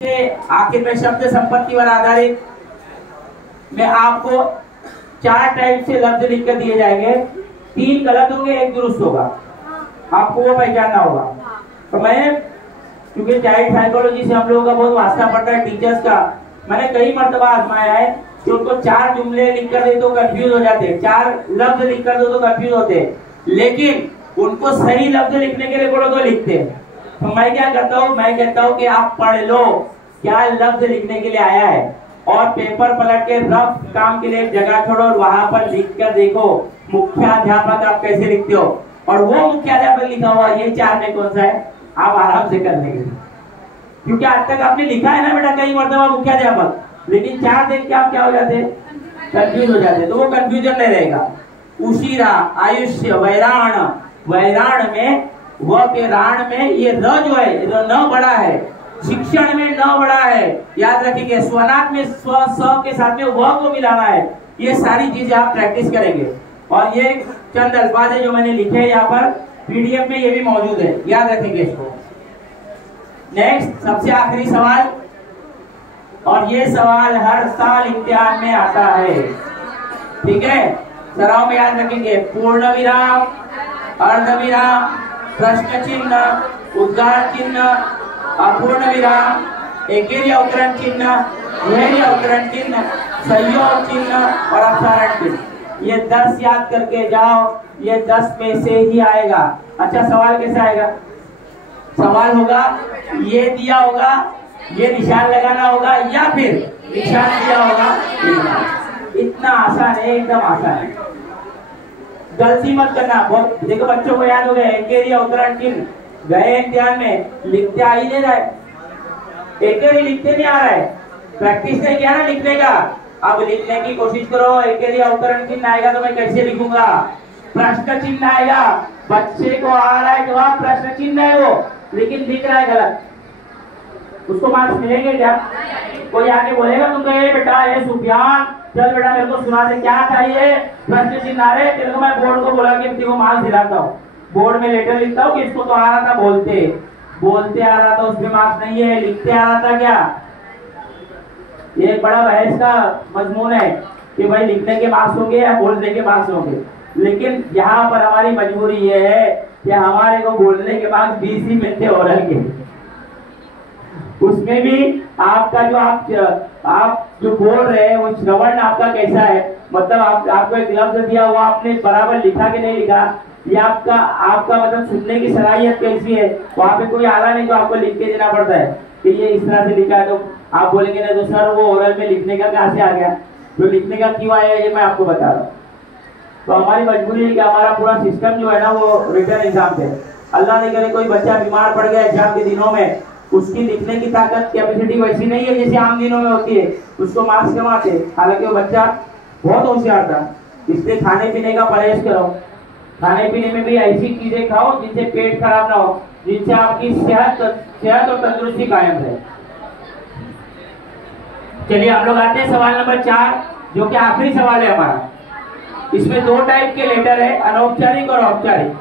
आखिर में शब्द संपत्ति पर आधारित में आपको 4 टाइप से लफ्ज लिख कर दिए जाएंगे। 3 गलत होंगे, 1 दुरुस्त होगा, आपको वो पहचानना होगा। तो मैं क्योंकि चाइल्ड साइकोलॉजी से हम लोगों का बहुत वास्ता पड़ता है टीचर्स का, मैंने कई मर्तबा आजमाया है कि उनको 4 जुमले लिख कर दे तो कंफ्यूज हो जाते, 4 लफ्ज लिख कर दो तो कंफ्यूज होते, लेकिन उनको सही लफ्ज लिखने के लिए बोलो तो लिखते। तो मैं क्या करता हूँ, मैं कहता हूँ कि आप पढ़ लो क्या लफ्ज लिखने के लिए आया है और पेपर पलट के रफ काम के लिए एक जगह छोड़ो और वहां पर लिख कर देखो मुख्याध्यापक आप कैसे लिखते हो, और वो मुख्याध्यापक लिखा हुआ ये 4 में कौन सा है, आप आराम से कर लेंगे। क्योंकि आज तक आपने लिखा है ना बेटा कई मर्तबा मुख्याध्यापक, लेकिन 4 देख के आप क्या हो जाते, कंफ्यूज हो जाते, तो वो कंफ्यूजन नहीं रहेगा। उशीरा, आयुष्य, वैराण, वैराण में व के राण में ये र जो है जो न बड़ा है, शिक्षण में न बड़ा है, याद रखेंगे। स्वनाथ में स्व स के साथ में व को मिलाना है। ये सारी चीजें आप प्रैक्टिस करेंगे और ये चंद अल्फाज है जो मैंने लिखे हैं यहाँ पर पीडीएफ में, ये भी मौजूद है, याद रखेंगे इसको। नेक्स्ट सबसे आखिरी सवाल, और ये सवाल हर साल इम्तिहान में आता है, ठीक है। सराव में याद रखेंगे पूर्ण विराम, अर्ध विराम, प्रश्न चिन्ह, उद्गार चिन्ह, अपूर्ण विराम, एकेरी अवतरण चिन्ह, द्विहेरी अवतरण चिन्ह, संयोग चिन्ह और अपसारण चिन्ह। ये 10 याद करके जाओ, ये 10 में से ही आएगा। अच्छा सवाल कैसे आएगा, सवाल होगा ये दिया होगा, ये निशान लगाना होगा या फिर निशान दिया होगा, इतना आसान है, एकदम आसान है, गलती मत करना। बहुत देखो बच्चों को याद हो गया एकेरी अवतरण चिन्ह, गए इम्तिहान में लिखते आ ही नहीं रहा है, एकेरी लिखते नहीं आ रहा है, प्रैक्टिस नहीं किया ना लिखने का। अब लिखने की कोशिश करो, एकेरी अवतरण चिन्ह आएगा तो मैं कैसे लिखूंगा, प्रश्न चिन्ह आएगा, बच्चे को आ रहा है जवाब प्रश्न चिन्ह है वो, लेकिन लिख रहा है गलत, उसको मार्क्स मिलेंगे क्या? कोई आगे बोलेगा तुमको ये बेटा ये सुफियान चल बेटा मेरे को सुना दे क्या चाहिए, प्रश्न चिन्ह आ रहे, तेरे को मैं बोर्ड को बोला कि तेरे को मार्क्स दिलाता हूँ, बोर्ड में लेटर लिखता हूँ कि इसको तो आ रहा था बोलते बोलते आ रहा था, उसमें मार्क्स नहीं है, लिखते आ रहा था क्या। ये एक बड़ा बहस का मजमून है कि भाई लिखने के मार्क्स होंगे या बोलने के मार्क्स होंगे, लेकिन यहाँ पर हमारी मजबूरी ये है कि हमारे को बोलने के मार्क्स 20 ही मिलते ओरल के, उसमें भी आपका जो आप जो बोल रहे हैं वो श्रवण आपका कैसा है, मतलब आपको एक लफ्ज दिया हुआ आपने बराबर लिखा कि नहीं लिखा, ये आपका मतलब सुनने की सलाहियत कैसी है। वहाँ पे कोई आला नहीं तो आपको लिख के देना पड़ता है कि ये इस तरह से लिखा है, तो आप बोलेंगे ना तो सर वो ओरल में लिखने का कहाँ से आ गया, तो लिखने का क्यों आया ये मैं आपको बता रहा हूँ। तो हमारी मजबूरी है कि हमारा पूरा सिस्टम जो है ना वो रिटर्न एग्जाम पे, अल्लाह नहीं करे कोई बच्चा बीमार पड़ गया एग्जाम के दिनों में, उसकी लिखने की ताकत कैपेसिटी वैसी नहीं है जैसे आम दिनों में होती है, उसको मार्क्स कम आते, हालांकि वो बच्चा बहुत होशियार था। इसलिए खाने पीने का परहेज करो, खाने पीने में भी ऐसी चीजें खाओ जिनसे पेट खराब ना हो, जिनसे आपकी सेहत और तंदुरुस्ती कायम रहे। चलिए हम लोग आते हैं सवाल नंबर 4 जो कि आखिरी सवाल है हमारा। इसमें 2 टाइप के लेटर है, अनौपचारिक और औपचारिक।